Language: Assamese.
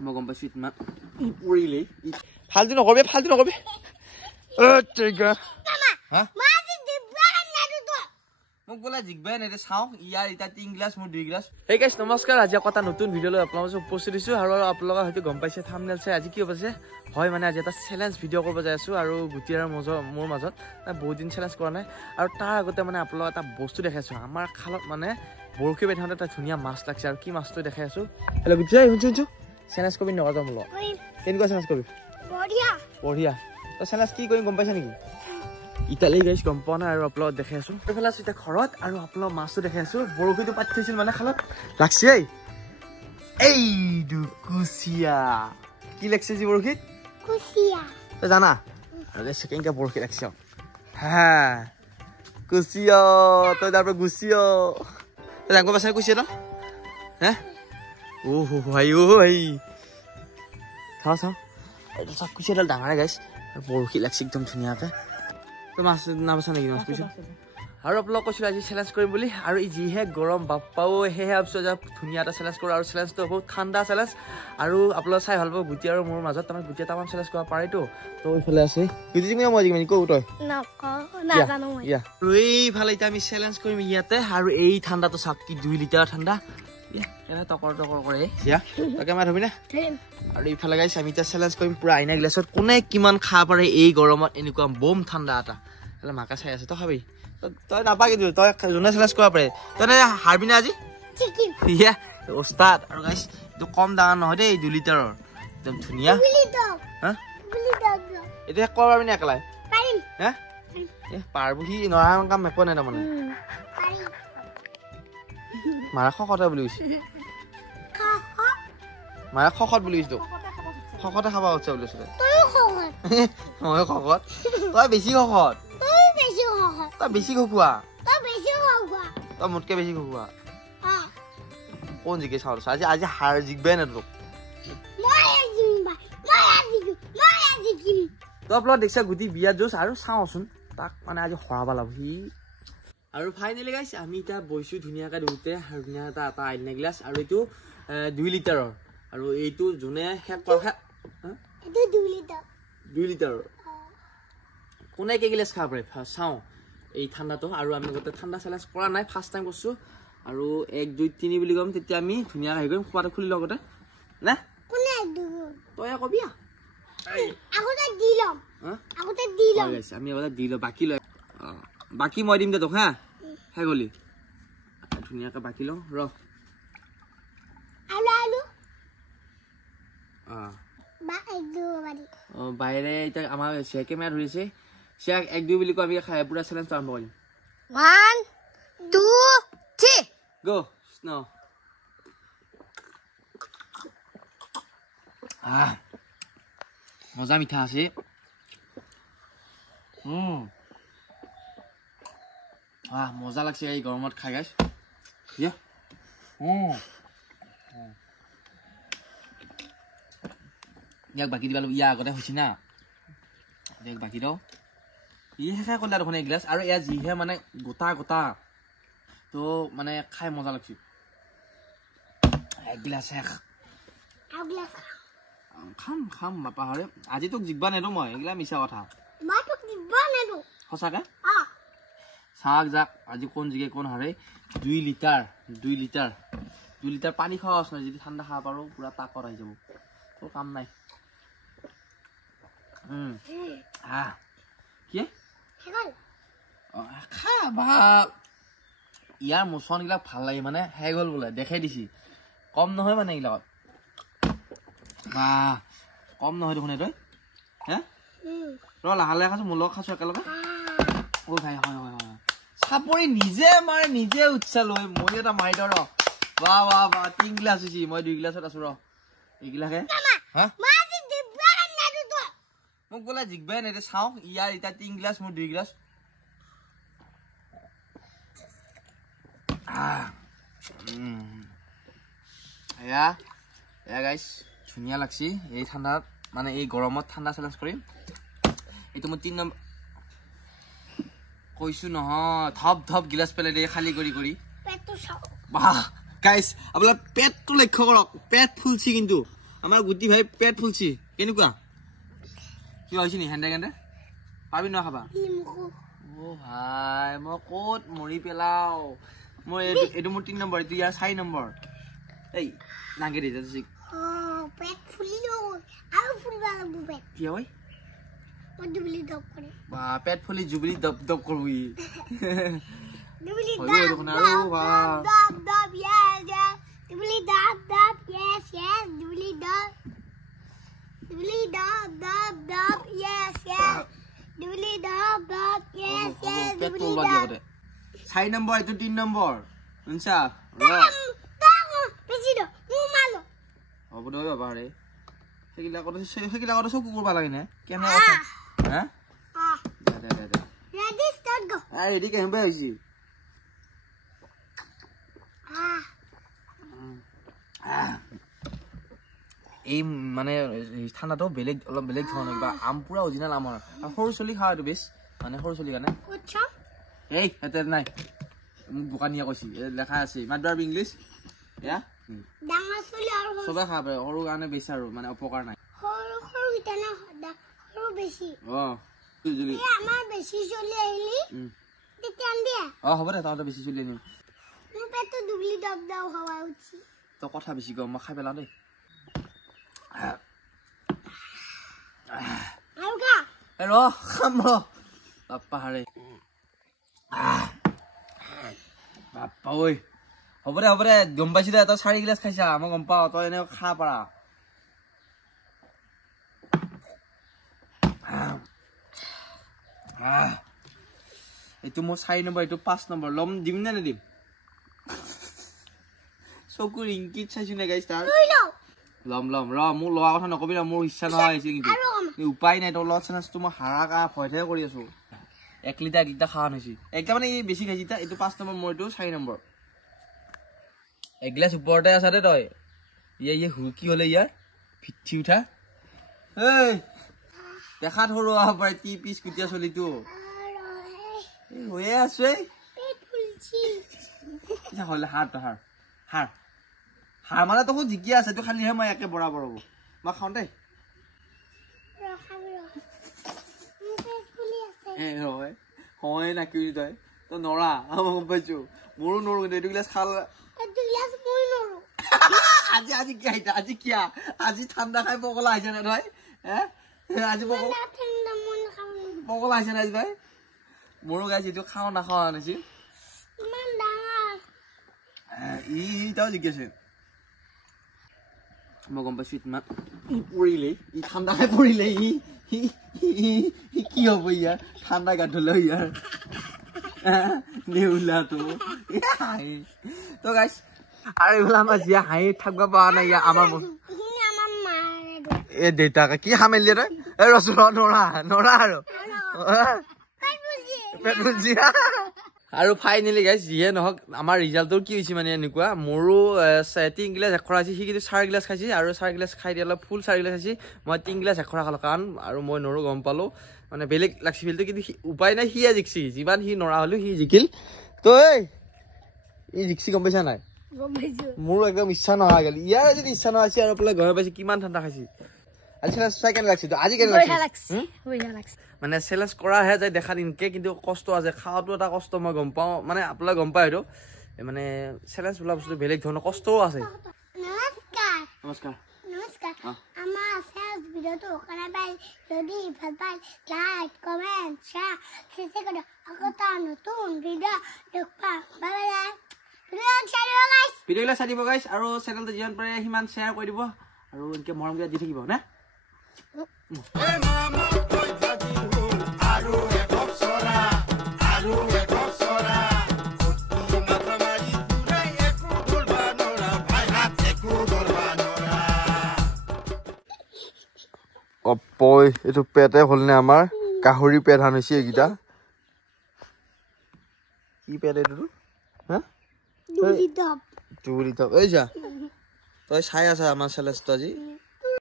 মই গম পাইছো ইমান পৰিলে ফালতু নকৰবে হা মোক বোলে জিগবাই নেদে চাওঁ ইয়াৰ এটা 3 গ্লাছ মোৰ 2 গ্লাছ হে গাইস নমস্কাৰ আজি এটা নতুন ভিডিঅ লৈ আপোনালোকক উপস্থিত দিছো আৰু আপোনালোকে হয়তো গম পাইছে থাম্বনেল চাই আজি কি হৈছে হয় মানে আজি এটা চ্যালেঞ্জ ভিডিঅ' কৰিব যাই আছো আৰু গুটি আৰু মোৰ মাজত বহুত দিন চ্যালেঞ্জ কৰা নাই আৰু তাৰ আগতে মানে আপোনালোকক এটা বস্তু দেখাইছো আমাৰ খালত মানে বৰশী বেঠাওতে এটা ধুনীয়া মাছ লাগছে আৰু কি মাছটো দেখাই আছো হেল্ল' গুটি আই শুনছো চ্যালেঞ্জ কৰিবি নকৰা যাম ল কেনেকুৱা চ্যালেঞ্জ কৰিবি বঢ়িয়া তো চ্যালেঞ্জ কি কৰিম গম পাইছা নেকি ইতালি গাইছ গম পোৱা নাই আৰু আপোনালোকক দেখাই আছো এইফালে আছো এতিয়া ঘৰত আৰু আপোনালোকক মাছটো দেখাই আছো বৰশীটো পাতি থৈছিল মানে খালত লাগছে এই কুচিয়া কি লাগছে যি বৰশীত কুচিয়া তই জানা আৰু গাইছ কেনেকা বৰশী লাগছে হা কুচিয়া তই তাৰ পৰা গুচিয়া তই জানিব পাইছা কুচিয়া ন হে ভাই চাওঁ এইটো চব কুচিয়াডাল ডাঙৰে গাইছ বৰশী লাগছে একদম ধুনীয়াকে তো মাছ নাপাইছা নেকি মাছ কৈছো আৰু আপোনালোক কৈছিলো আজি চ্যালেঞ্জ কৰিম বুলি আৰু যিহে গৰম বাপ্পাও সেহে ভাবিছো যে ধুনীয়া এটা চ্যালেঞ্জ কৰোঁ আৰু চ্যালেঞ্জটো বহুত ঠাণ্ডা চ্যালেঞ্জ আৰু আপোনালোক চাই ভাল পাব গুটি আৰু মোৰ মাজত তাৰমানে গুটি এটামান চ্যালেঞ্জ কৰিব পাৰিতো তো এইফালে আছে গুটি তুমি মই জিগমানি কওঁ তই নাজানো মই আৰু এইফালে এতিয়া আমি চ্যালেঞ্জ কৰিম ইয়াতে আৰু এই ঠাণ্ডাটো চাওক কি 2 লিটাৰ ঠাণ্ডা এনে টকৰ কৰে তাকে মই ধৰিবি না আৰু ইফালে গাইছ আমি এতিয়া চ্যালেঞ্জ কৰিম পুৰা আইনা গ্লাছত কোনে কিমান খাব পাৰে এই গৰমত এনেকুৱা বম ঠাণ্ডা এটা হলে মাকা চাই আছে তো খাবি তই নাপা কিন্তু তই যোনে চ্যালেঞ্জ কৰিব পাৰে তই হাৰবি না আজি ইয়া ওস্তাদ আৰু গাইছ এইটো কম ডাঙৰ নহয় দেই 2 লিটাৰৰ একদম ধুনীয়া হা এইটো শেষ কৰিব পাৰিবি নে একেলাই হা পাৰবহি নৰা কাম একো নাই তাৰমানে মাৰা খকতে বুলি কৈছে মাৰা খকত বুলি কৈছে খকতে খাবা উৎসা বুলি কৈছে মই খকত তই বেছি খকত তই বেছি খকুৱা তই মোতকে বেছি খকুৱা কোন জিকে চাওঁ আজি আজি হাৰ জিকবাই না তোক তই আপোনাক দেখিছা গুটি বিয়াত যৌচ আৰু চাওঁচোন তাক মানে আজি হৰাব লাগব সি আৰু ফাইনেলি গাইছ আমি এতিয়া বইছো ধুনীয়াকৈ দুতে আৰু ধুনীয়া এটা আইনা গ্লাছ আৰু এইটো 2 লিটাৰৰ আৰু এইটো যোনে শেষ কৰা এইটো 2 লিটাৰৰ কোনে কে গ্লাছ খাব পাৰে চাওঁ এই ঠাণ্ডাটো আৰু আমি গোটেই ঠাণ্ডা চ্যালেঞ্জ কৰা নাই ফাৰ্ষ্ট টাইম কৰিছো আৰু 1 2 3 বুলি কম তেতিয়া আমি ধুনীয়া হেৰি কৰিম খোৱাটো খুলি লগতে না কোনে তই কবি আগতে দি লম গাইছ আমি আগতে দি লম বাকি মই দিম দে তোক হা হে গলি ধুনীয়াকৈ বাকি লওঁ ৰ বাইৰে এতিয়া আমাৰ কেমেৰা ধৰিছে চিয়াক 1 2 বুলি কৈ আমি পুৰা চ্যালেঞ্জ আৰম্ভ কৰিম 1 2 3 গো স্নো মজা মিঠা আছে মজা লাগছে এই গৰমত খাই গাইছ ইয়াক বাকি দিবা ইয়াৰ আগতে হৈছে না ইয়াক বাকি দাও ইহে কলা দেখোন এই গ্লাছ আৰু এয়া যিহে মানে গোটা তো মানে খাই মজা লাগছে এক গ্লাছ খাম বাপাহৰে আজি তোক জিগবা নেদো মই এগলা মিছা কথা সঁচাকে চাক যাক আজি কোন জিগে কোন হাৰে 2 লিটাৰ পানী খাওয়া আছে যদি ঠাণ্ডা খাব পাৰো পুৰা তাকত আহি যাব তো কাম নাই কি খাবা ইয়াৰ মোচন গিলা ভাল লাগে মানে হে গল বোলে দেখাই দিছি কম নহয় মানে এইগিলাকত কম নহয় দেখোন তই হে ৰ লাহে খাইছো মোৰ লগত খাইছো একেলগে ভাই হয় চাপৰি নিজে মাৰে নিজে উৎসাহ লৈ মই এটা মাৰি দিওঁ ৰ বাহ 3 গ্লাছ হৈছে মই 2 গ্লাছত আছো ৰ এইগিলাকে মোক বোলে জিগবাই নেদে চাওঁ ইয়াৰ এটা 3 গ্লাছ মোৰ 2 গ্লাছ এয়া গাইছ ধুনীয়া লাগছি এই ঠাণ্ডাত মানে এই গৰমত ঠাণ্ডা চ্যালেঞ্জ কৰিম এইটো মই 3 নম্বৰ কৈছো নহয় ধপ গিলাস পেলাই দিয়ে খালি কৰি পেটটো চাও বাহ গাইস আপোনালোক পেটটো লক্ষ্য কৰক পেট ফুলছি কিন্তু আমাৰ গুটি ভাই পেট ফুলছি কেনেকুৱা কি হৈছে নি হেন্দে কেন্দে পাবি ন খাবা ও ভাই মই ক'ত মৰি পেলাও মই এইটো মোৰ 3 নম্বৰ এইটো ইয়াৰ 4 নম্বৰ এই নাগে দে যাছি পেট ফুলি আৰু ফুলবা লাগব পেট কি হয় জুবলি দপ কৰে বা পেট ফুলি জুবলি দপ দপ করবি জুবলি দপ yes জুবলি দপ yes জুবলি দপ yes জুবলি দপ yes জুবলি দপ 4 নম্বৰ এইটো 3 নম্বৰ শুনছা বেছি দো মু মালো হ'ব দে বাবা ৰে হেগিলা কথা সব কুকুৰ বা লাগে নে কেনে আছে হা দে ready start go আ ৰেডি কেমবে হৈছি এই মানে ঠাণ্ডাটো বেলেগ অলপ বেলেগ ধৰণৰ বা আম পুৰা অৰিজিনাল আমৰ সৰু চলি খাওয়া এইটো বেছ মানে সৰু চলি কাৰণে আচ্ছা এই হেতে নাই মোক দোকানীয়া কৈছি লেখা আছে মাদবাৰ ইংলিছ ইয়া ডাঙৰ চলি আৰু সবে খাবে সৰু কাৰণে বেছ আৰু মানে অপকাৰ নাই সৰু ইটা না সৰু বেছি জুলি আমাৰ বেছি চলি আহিলি তেতিয়া দিয়া হ'ব দে তাতে বেছি চলি নিম মোৰ পেটটো দুবলি দব দাও হওয়া উঠি তো কথা বেছি গম মই খাই পেলাও দেই আৰু কা ৰ খাম ৰ বাপ্পা হাৰে বাপ্পা ঐ হ'ব দে গম পাইছি দে তই 4 গিলাচ খাইছা মই গম পাওঁ তই এনে খা পাৰা এইটো মোৰ 4 নম্বৰ এইটো 5 নম্বৰ লম দিম নে নিদিম চকু ৰিংকিত চাইছো নে গাইছ তাৰ লম ৰ মোৰ লোৱা কথা নকবি না মোৰ ইচ্ছা নহয় হৈছে কিন্তু উপায় নাই তোৰ লগত চেনাচটো মই হাৰাকা ভয়হে কৰি আছো 1 লিটাৰ খাওয়া হৈছি একটা মানে বেছি খাইছি এইটো 5 নম্বৰ মোৰ এইটো 4 নম্বৰ এগিলাস ওপৰতে আছে দে তই ইয়ে হুকি হলে ইয়াৰ ফিটি উঠা এই দেখাত সৰু আপাই টি পিস কুটিয়া চলিটো এই হয়ে আছে পেট ফুলছি যা হলে হার মানে তো জিকি আছে তো খালি হে মই একে বরাবর হবো মই খাও দে হয় না কি তই তো নৰা আমি গম পাইছো মোৰো নৰো কিন্তু এইটো গিলাস খাল আজি কি আইতা আজি কিয়া আজি ঠান্ডা খাই পগলা আইছে না তই আজি পগলা আইছে না আজি ভাই মোৰো গাইছে এইটো খাও না খাও আনিছি ইমান ডাঙৰ তাও জিজ্ঞাসে মই গম পাইছো ইমান পৰিলে ঠাণ্ডা খাই পৰিলে কি হব ইয়াৰ ঠাণ্ডা গা ধুলে ইয়াৰ নেউলাটো তো গাইছ আৰু এইফালে আমাৰ জিয়া হাঁহি থাকিব পৰা নাই ইয়াৰ আমাৰ এ দেউতাকে কি হামেলি তই এ ৰচু নৰা আৰু আৰু ফাইনেলি গাইছ যিয়ে নহওক আমাৰ ৰিজাল্টটো কি হৈছে মানে এনেকুৱা মোৰো 3 গিলাচ এখৰা আছে সি কিন্তু 4 গিলাচ খাইছে আৰু 4 গিলাচ খাই দিয়ে অলপ ফুল 4 গিলাচ খাইছে মই 3 গিলাচ এখৰা খালো কাৰণ আৰু মই নৰো গম পালো মানে বেলেগ লাগছি ফিলটো কিন্তু উপায় নাই সিয়া জিকছি যিমান সি নৰা হলো সি জিকিল তই ই জিকছি গম পাইছা নাই গম পাইছো মোৰো একদম ইচ্ছা নহা গেল ইয়াৰ যদি ইচ্ছা নহা আৰু পেলাই গম পাইছে কিমান ঠাণ্ডা খাইছি আজি সেকেন্ড লাগছি তো আজি কেনে লাগছি মানে চেলেঞ্জ কৰা হে যায় দেখা দিনকে কিন্তু কষ্ট আছে খাওয়াটো এটা কষ্ট মই গম পাওঁ মানে আপোনালোকে গম পায় এইটো মানে চেলেঞ্জ বোলা বস্তু বেলেগ ধৰণৰ কষ্টও আছে নমস্কাৰ আমাৰ চেলেঞ্জ ভিডিওটো কাৰণে পাই যদি ভাল পাই লাইক কমেন্ট শেয়াৰ সাবস্ক্ৰাইব কৰি আগতে নতুন ভিডিও দেখবা বাই বাই ভিডিওগুলো চাই দিব গাইছ আৰু চেনেলটো যিমান পাৰে সিমান শ্বেয়াৰ কৰি দিব আৰু এনেকৈ মৰম দি থাকিব না অপয় এইটো পেটে হলনে আমাৰ কাহুৰি পেট হানৈছে এইকেইটা কি পেট এইটো হা দুবলি দব এই যা তই চাই আছা আমাৰ চেলেঞ্জটো আজি